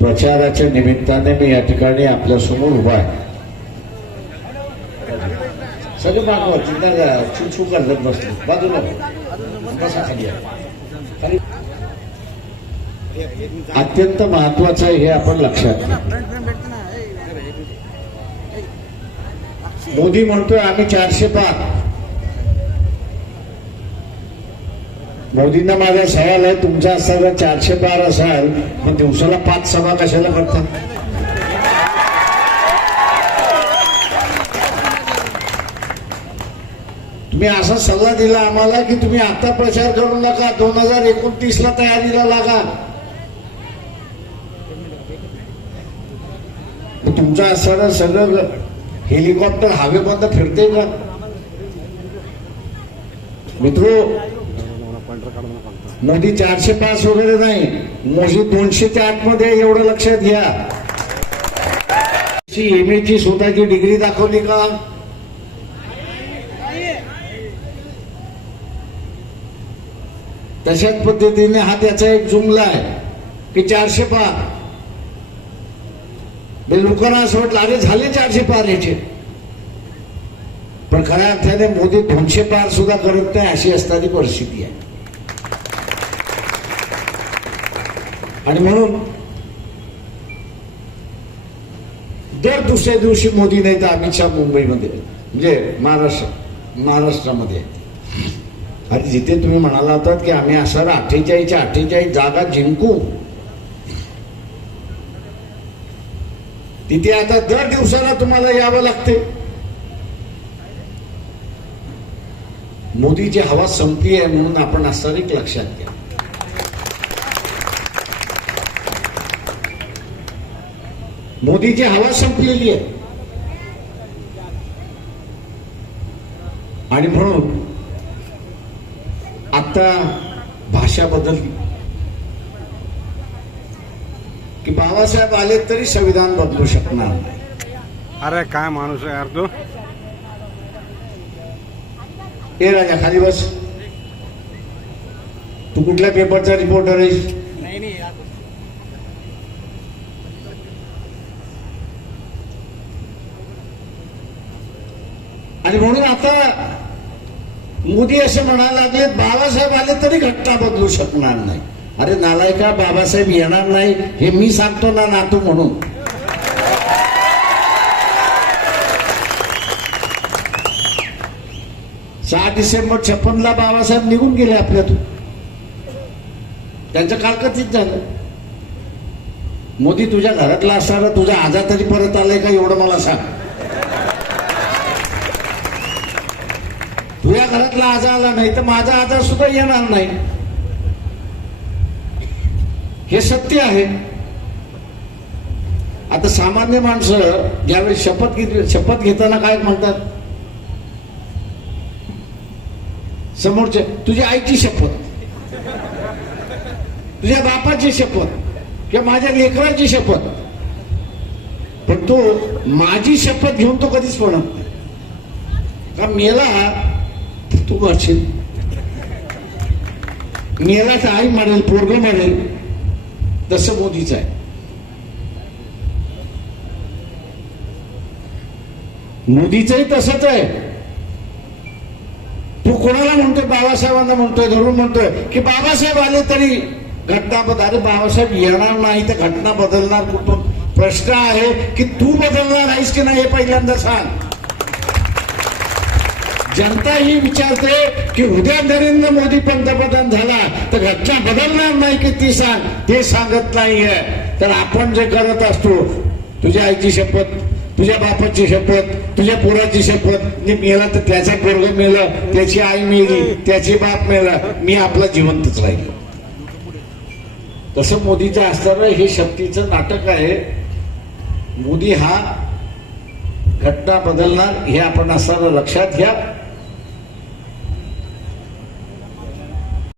प्रचाराच्या निमित्ताने मी या ठिकाणी आपल्यासमोर उभा आहे. सगळे मागवा चिंता चू करत बसले. बाजूला बसा खाली. अत्यंत महत्वाचं आहे हे आपण लक्षात घ्या. मोदी म्हणतोय आम्ही चारशे पाच. मोदींना माझा सवाल आहे तुमचा असा जर चारशे पार असाल मग दिवसाला पाच सभा कशाला करता? तुम्ही असा सल्ला दिला आम्हाला की तुम्ही आता प्रचार करू नका दोन हजार एकोणतीस ला तयारीला लागा. तुमचं असणारं सगळं हेलिकॉप्टर हवेमधनं फिरते का? मित्रो नदी चारशे पाच वगैरे नाही. मोदी दोनशेच्या आतमध्ये मध्ये एवढं लक्षात घ्या. एम ची स्वतःची डिग्री दाखवली का? तशाच पद्धतीने हा त्याचा एक जुमला आहे की चारशे पार. म्हणजे लोकांना असं वाटलं अरे झाले चारशे पार याचे. पण खऱ्या अर्थाने मोदी दोनशे पार सुद्धा करत नाही अशी असणारी परिस्थिती आहे. आणि म्हणून दर दुसऱ्या दिवशी मोदी नाही तर अमित शहा मुंबईमध्ये. म्हणजे महाराष्ट्र महाराष्ट्रामध्ये. आणि जिथे तुम्ही म्हणाला होतात की आम्ही असं अठ्ठेचाळीसच्या अठ्ठेचाळीस जागा जिंकू. तिथे आता दर दिवसाला तुम्हाला यावं लागते. मोदीची हवा संपली आहे म्हणून आपण असं एक लक्षात घ्या. मोदीची हवा संपलेली आहे. आणि म्हणून आता भाषा बदलली. की बाबासाहेब आले तरी संविधान बदलू शकणार नाही. अरे काय माणूस आहे यार तू? ए राजा खाली बस. तू कुठल्या पेपरचा रिपोर्टर आहेस? आणि म्हणून आता मोदी असे म्हणायला लागले बाबासाहेब आले तरी घटना बदलू शकणार नाही. अरे नालायका बाबासाहेब येणार नाही हे मी सांगतो ना नातू म्हणून. सहा डिसेंबर छप्पनला बाबासाहेब निघून गेले आपल्यातून. त्यांचं कालकथित झालं. मोदी तुझ्या घरातला असणारा तुझा आजा तरी परत आलाय का एवढं मला सांग. तुझ्या घरातला आजार आला नाही तर माझा आजार सुद्धा येणार नाही. हे सत्य आहे. आता सामान्य माणसं ज्यावेळी शपथ घेत शपथ घेताना काय म्हणतात? समोरचे तुझ्या आईची शपथ. तुझ्या बापाची शपथ. किंवा माझ्या लेकराची शपथ. पण तो माझी शपथ घेऊन तो कधीच म्हणत नाही. का मेला तू करशील मेला तर आई म्हणेल पोरग म्हणेल तसं मोदीच आहे. मोदीचंही तसंच आहे. तू कोणाला म्हणतोय? बाबासाहेबांना म्हणतोय धरून म्हणतोय की बाबासाहेब आले तरी घटना बदल अरे बाबासाहेब येणार नाही तर घटना बदलणार कुठून? प्रश्न आहे की तू बदलणार आहेस की नाही हे पहिल्यांदा सांग. जनता ही विचारते की उद्या नरेंद्र मोदी पंतप्रधान झाला तर घटना बदलणार नाही की ती सांग ते सांगत नाहीये. तर आपण जे करत असतो तुझ्या आईची शपथ तुझ्या बापाची शपथ तुझ्या पोराची शपथ मी मेला तर त्याचा पोरग मेलं त्याची आई मेली त्याची बाप मेला मी आपला जिवंतच राहिलो. तसं मोदीचं असताना हे शक्तीचं नाटक आहे. मोदी हा घटना बदलणार हे आपण असताना लक्षात घ्या.